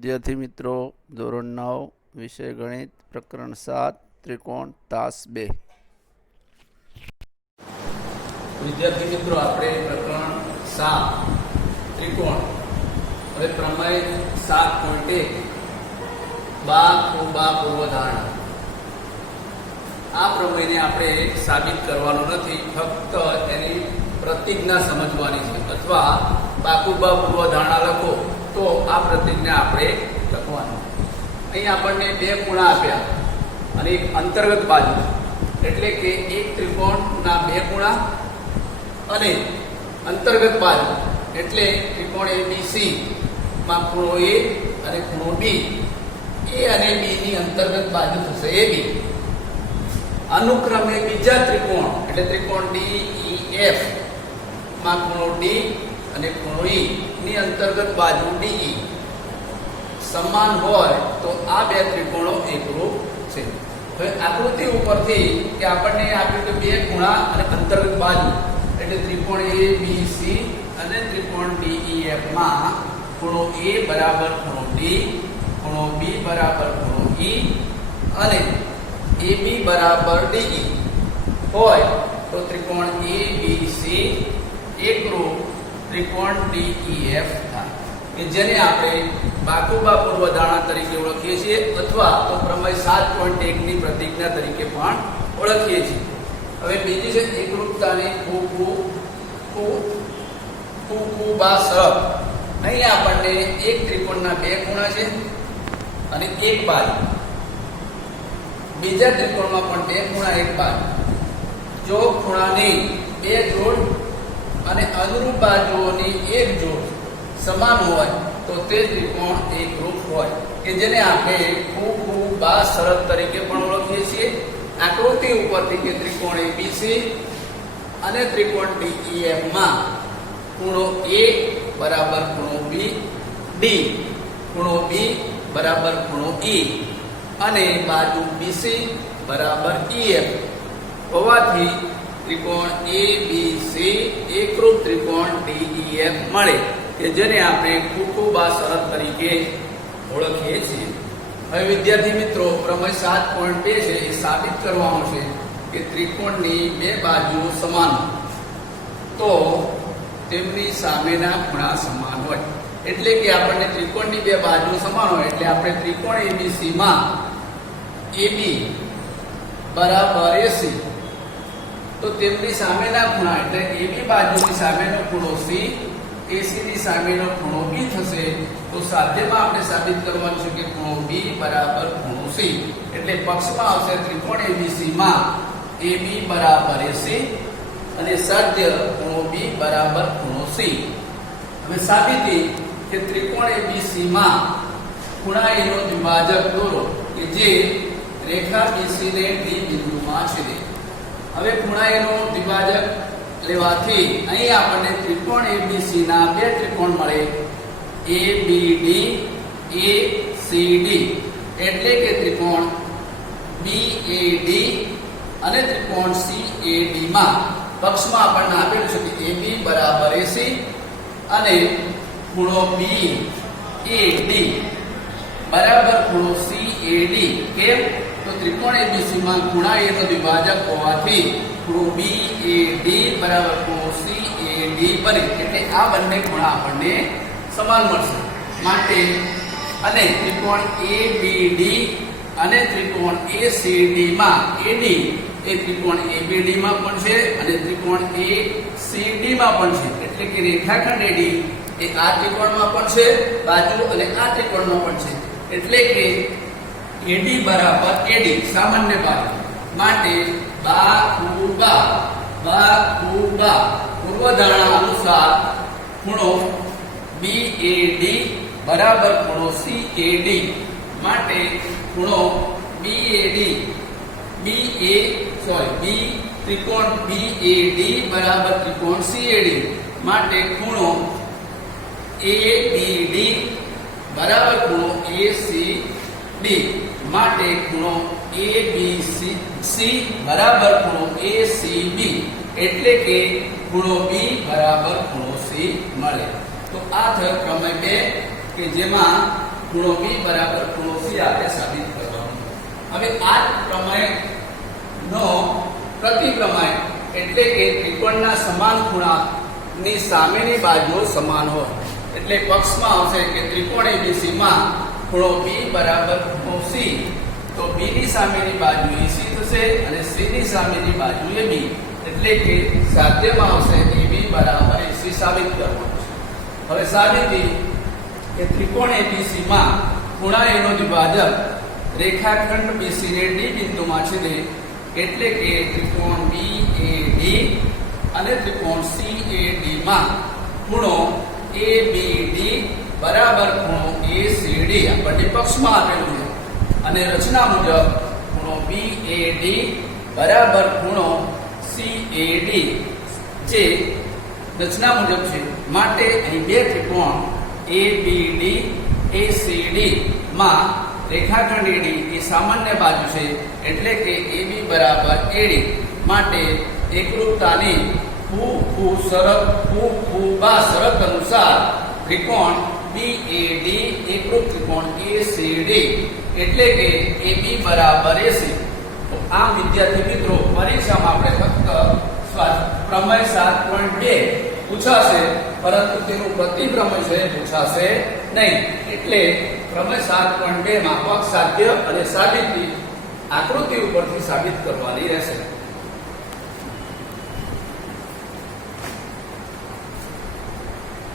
વિદ્યાર્થી મિત્રો, ધોરણ 9 વિષય ગણિત પ્રકરણ 7 ત્રિકોણ તાસ 2. વિદ્યાર્થી મિત્રો, આપણે પ્રકરણ 7 ત્રિકોણ હવે પ્રમેય 7.1 બા પૂર્વધારણા. આ પ્રમેયને આપણે સાબિત કરવાનો નથી, ફક્ત એની પ્રતિજ્ઞા સમજવાની છે. અથવા બાકુબા પૂર્વધારણા લખો તો આ પ્રતિજ્ઞા આપણે લખવાની. અહીં આપણને બે ખૂણા આપ્યા અને એક અંતર્ગત બાજુ, એટલે કે એક ત્રિકોણના બે ખૂણા અને અંતર્ગત બાજુ એટલે ત્રિકોણ એબીસી માં ખૂણો એ અને ખૂણો બી. એ અને બી ની અંતર્ગત બાજુ થશે એબી. અનુક્રમે બીજા ત્રિકોણ એટલે ત્રિકોણ DEF માં ખૂણો ડી અને ખૂણો ઈ ની અંતર્ગત બાજુ DE સમાન હોય તો આ બે ત્રિકોણો એકરૂપ છે. હવે આકૃતિ ઉપરથી કે આપણને આપ્યું કે બે ખૂણા અને અંતર્ગત બાજુ એટલે ત્રિકોણ ABC અને ત્રિકોણ DEF માં ખૂણો A બરાબર ખૂણો D, ખૂણો B બરાબર ખૂણો E અને AB બરાબર DE હોય તો ત્રિકોણ ABC એકરૂપ ત્રિકોણ DEF થાય, કે જેને આપણે બાકુબા પૂર્વધારણા તરીકે ઓળખીએ છીએ અથવા તો પ્રમેય 7.1 ની પ્રતિજ્ઞા તરીકે પણ ઓળખીએ છીએ. હવે બીજી છે એકરૂપતાની બાકુબા શરત. અહીં આપણને એક ત્રિકોણના બે ખૂણા છે અને એક બાજુ. બીજા ત્રિકોણમાં પણ બે ખૂણા એક બાજુ. જો ખૂણાની બે જોડ અને અનુરૂપ બાજુઓની એક જોડ સમાન હોય તો તે ત્રિકોણ એકરૂપ હોય, કે જેને આપણે બાકુબા શરત તરીકે પણ ઓળખીએ છીએ. આકૃતિ ઉપરથી કે ત્રિકોણ ABC અને ત્રિકોણ DEF માં ખૂણો A બરાબર ખૂણો B, D ખૂણો B બરાબર ખૂણો E અને બાજુ BC બરાબર EF હોવાથી ત્રિકોણ ABC એકરૂપ ત્રિકોણ DEF મળે, કે જેને આપણે બાકુબા શરત તરીકે ઓળખીએ છીએ. હવે વિદ્યાર્થી મિત્રો, પ્રમેય 7.2 છે એ સાબિત કરવાનું છે કે ત્રિકોણની બે બાજુઓ સમાન તો તેમની સામેના ખૂણા સમાન હોય. એટલે કે આપણને ત્રિકોણની બે બાજુ સમાન હોય એટલે આપણે ત્રિકોણ ABC માં AB બરાબર AC તો તેમની સામેના ખૂણા એટલે AB બાજુની સામેનો ખૂણો C, AC ની સામેનો ખૂણો B થશે. તો સાધ્યમાં આપણે સાબિત કરવાનું છે કે ખૂણો B બરાબર ખૂણો C. એટલે પક્ષમાં આવશે ત્રિકોણ ABC માં AB બરાબર AC અને સાધ્ય ખૂણો B બરાબર ખૂણો C. હવે સાબિતી કે ત્રિકોણ ABC માં ખૂણા A નો દ્વિભાજક દોરો કે જે રેખા BC ને D બિંદુમાં છેદે. હવે ખૂણા A નો દ્વિભાજક લેવાથી અહીં આપણને ત્રિકોણ ABC ના બે ત્રિકોણ મળે, ABD ACD એટલે કે ત્રિકોણ BAD અને ત્રિકોણ CAD માં પક્ષમાં આપણને આપેલું છે કે AB બરાબર AC અને ખૂણો BAD બરાબર ખૂણો CAD. કેમ? તો ત્રિકોણ ABC માં ખૂણા A નો દ્વિભાજક હોવાથી ખૂણો BAD બરાબર ખૂણો CAD બને, એટલે આ બંને ખૂણા આપણને સમાન મળશે. માટે અને ત્રિકોણ ABD અને ત્રિકોણ ACD માં AD એ ત્રિકોણ ABD માં પણ છે અને ત્રિકોણ ACD માં પણ છે. એટલે કે રેખાખંડ AD એ આ ત્રિકોણમાં પણ છે બાજુ અને આ ત્રિકોણમાં પણ છે. એટલે કે AD બરાબર AD સામાન્ય બાજુ. માટે બાકુબા પૂર્વધારણા અનુસાર ખૂણો BAD બરાબર ખૂણો CAD. માટે ખૂણો ત્રિકોણ BAD બરાબર ત્રિકોણ CAD. માટે ખૂણો ABD બરાબર ખૂણો ACD. માટે ખૂણો ABC બરાબર ખૂણો ACB એટલે કે ખૂણો B બરાબર ખૂણો C મળે. તો આ થયો પ્રમેય 2 કે જેમાં ખૂણો B બરાબર ખૂણો C આપણે સાબિત કરવાનું. હવે આ પ્રમેયનો પ્રતિપ્રમેય એટલે કે ત્રિકોણના સમાન ખૂણાની સામેની બાજુઓ સમાન હોય એટલે પક્ષમાં આવશે કે ત્રિકોણ ABC માં ખૂણો B બરાબર ખૂણો C, તો B ની સામેની બાજુ AC થશે અને C ની સામેની બાજુ AB, એટલે કે સાધ્યમાં આવશે AB બરાબર AC સાબિત કરવાનું છે. હવે સાબિતી કે ત્રિકોણ ABC માં ખૂણા A નો દ્વિભાજક રેખાખંડ BC ને D બિંદુમાં છેદે એટલે કે ત્રિકોણ BAD અને ત્રિકોણ CAD માં ખૂણો ABD બરાબર ખૂણો ACD આપણને પક્ષમાં આપેલું છે અને રચના મુજબ ખૂણો BAD બરાબર ખૂણો CAD જે રચના મુજબ છે. માટે અહીં બે ત્રિકોણ ABD ACD માં રેખાખંડ AD એ સામાન્ય બાજુ છે એટલે કે AB બરાબર AD. માટે એકરૂપતાની ફૂબા શરત અનુસાર ત્રિકોણ BAD એકરૂપ ત્રિકોણ ACD એટલે કે AB બરાબર AC. તો આ વિદ્યાર્થી મિત્રો પરીક્ષામાં આપણે ફક્ત પ્રમેય 7.2 પૂછાશે પરંતુ તેનું પ્રતિપ્રમેય છે પૂછાશે નહીં. એટલે પ્રમેય 7.2 માં પક્ષ સાધ્ય અને સાબિતી આકૃતિ ઉપરથી સાબિત કરવાની રહેશે.